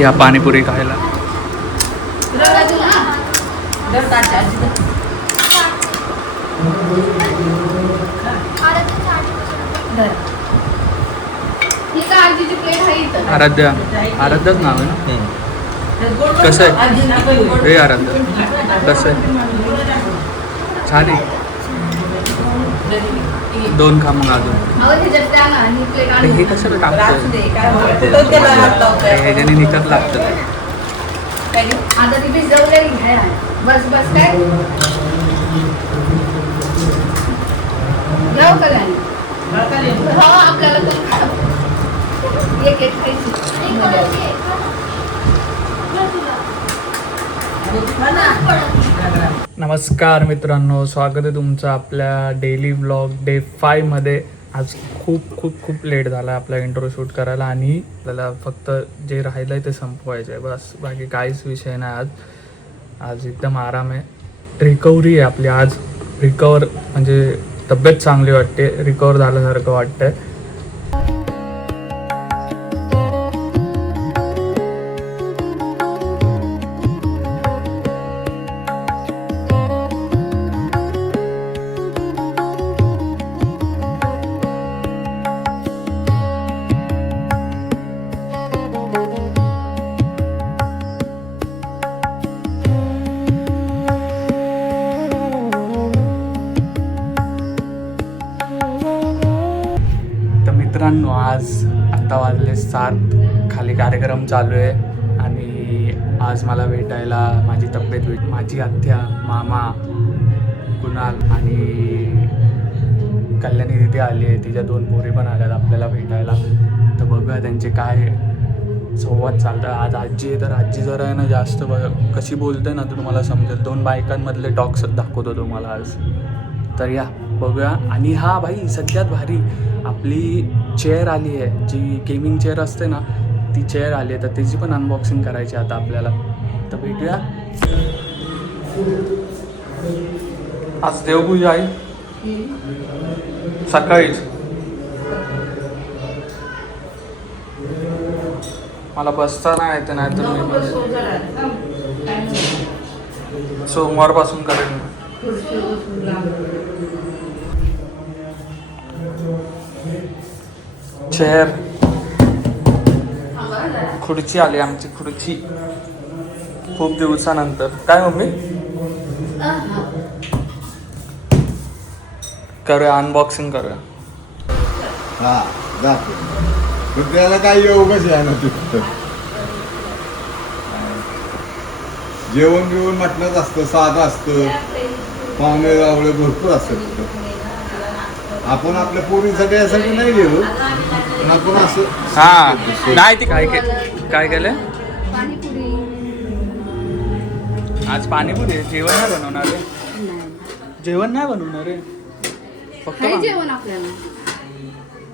या पाणीपुरी खायला. आराध्या, आराध्याच नाव आहे ना. कसं आहे हे आराध्या? कसं आहे? छान आहे. 2 खा मग अजून. हे कसं टाकतं ह्याच्याने निकत लागतं. आता तिथे जाऊया बस बस काय जाऊ का गाणी हो आपल्याला एक एक खायची. नमस्कार मित्रांनो, स्वागत आहे तुमचं आपल्या डेली व्लॉग डे 5 मध्ये. आज खूप लेट झाला आहे आपला इंट्रो शूट करायला आणि आपल्याला फक्त जे राहिलं आहे ते संपवायचं आहे बस. बाकी काहीच विषय नाही. आज एकदम आराम आहे. रिकव्हरी आहे आपली आज. रिकवर म्हणजे तब्येत चांगली वाटते, रिकवर झाल्यासारखं वाटतंय. मित्रांनो, आज आत्ता वाजले 7. खाली कार्यक्रम चालू आहे आणि आज मला भेटायला माझी तब्येत माझी आत्या, मामा, कुणाल आणि कल्याणी तिथे आली आहे. तिच्या 2 पोरी पण आल्यात आपल्याला भेटायला. तर बघूया त्यांचे काय संवाद चालतं. आज आजी आहे तर आजी जरा आहे ना जास्त कशी बोलते ना तर तुम्हाला समजेल. 2 बायकांमधले टॉक्स दाखवतो तुम्हाला आज. तर या बघूया. आणि हा भाई सगळ्यात भारी आपली चेअर आली आहे, जी गेमिंग चेअर असते ना ती चेअर आली आहे. तर त्याची पण अनबॉक्सिंग करायची आता आपल्याला. तर भेटूया. आज देवपूजा आहे सकाळीच. मला बसता नाही येते, नाही तर मी सोमवारपासून करेन. चेअर, खुर्ची आली आमची. खुर्ची खूप दिवसानंतर. काय मम्मी करूया, अनबॉक्सिंग करूया. हा जातो. त्याला काय योगच आहे ना तिथं. जेवण बिवण म्हटलंच असतं, साधं असतं, पाहुणे रावळे भरपूर असतं. आपण आपल्या पोरींसाठी यासाठी नाही गेलो, पण आपण असं हा नाही. ती काय केलंय आज? पाणीपुरी. जेवण नाही बनवणार रे. जेवण नाही बनवणार रे, फक्त जेवण आपल्याला.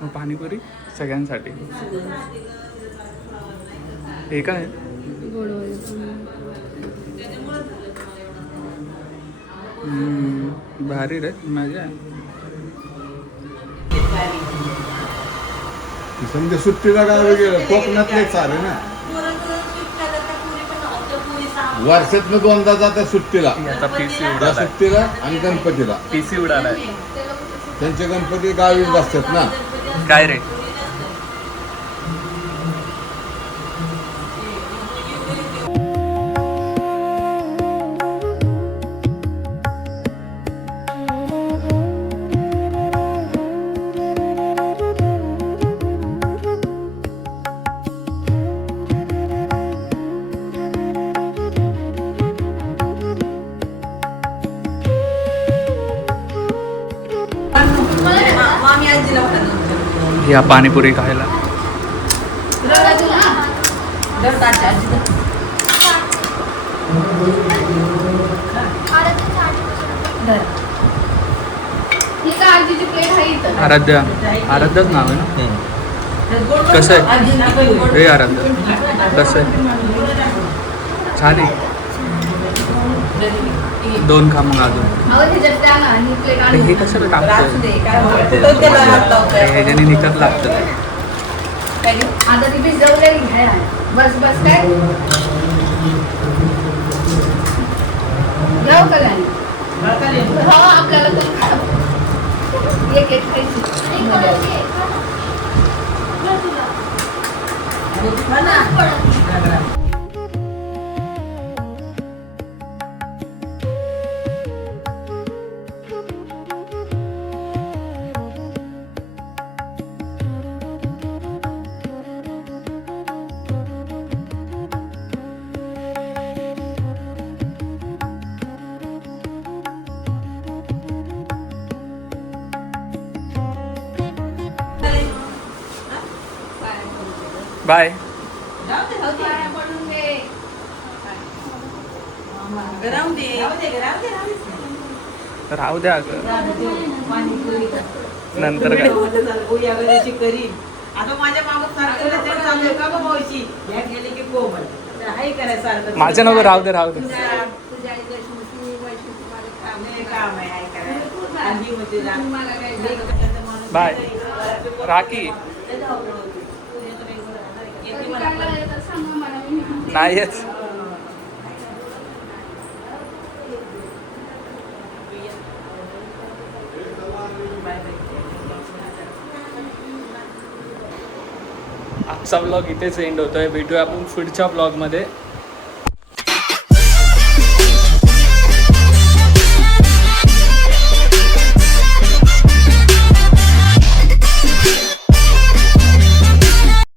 मग पाणीपुरी सगळ्यांसाठी. हे काय भारी रे, मजा आहे. समजा सुट्टीला गावी गेलं, कोकणातले सारे ना वर्षातनं 2दा जातात सुट्टीला. सुट्टीला आणि गणपतीला. पीसी उडालाय. त्यांचे गणपती गावीच बसतात ना. काय रे या पाणीपुरी खायला. आराध्या, आराध्याच नाव आहे ना. कसं आहे हे आराध्या? कसं आहे? छान आहे. 2 खा मग अजून. हे कसं टाकतं ह्याच्याने निकत लागतं. आता ती भिजवलेली घ्या. बस बस काय जाऊ का नाही? हो आपल्याला पण खावं. एक एक खायची. बाय. राहू द्या अगं. नंतर काय आता माझ्या मागं सारखं चालू आहे का गं मावशी? ह्या गेले की कोमल. हाय करायचं सारखं. माझ्या नको राहू दे राहू दे. काम आहे हाय करायचं. अंडी मध्ये जा. बाय. राखी नाही येत. आजचा ब्लॉग इथेच एंड होतोय. भेटूया आपण पुढच्या ब्लॉगमध्ये.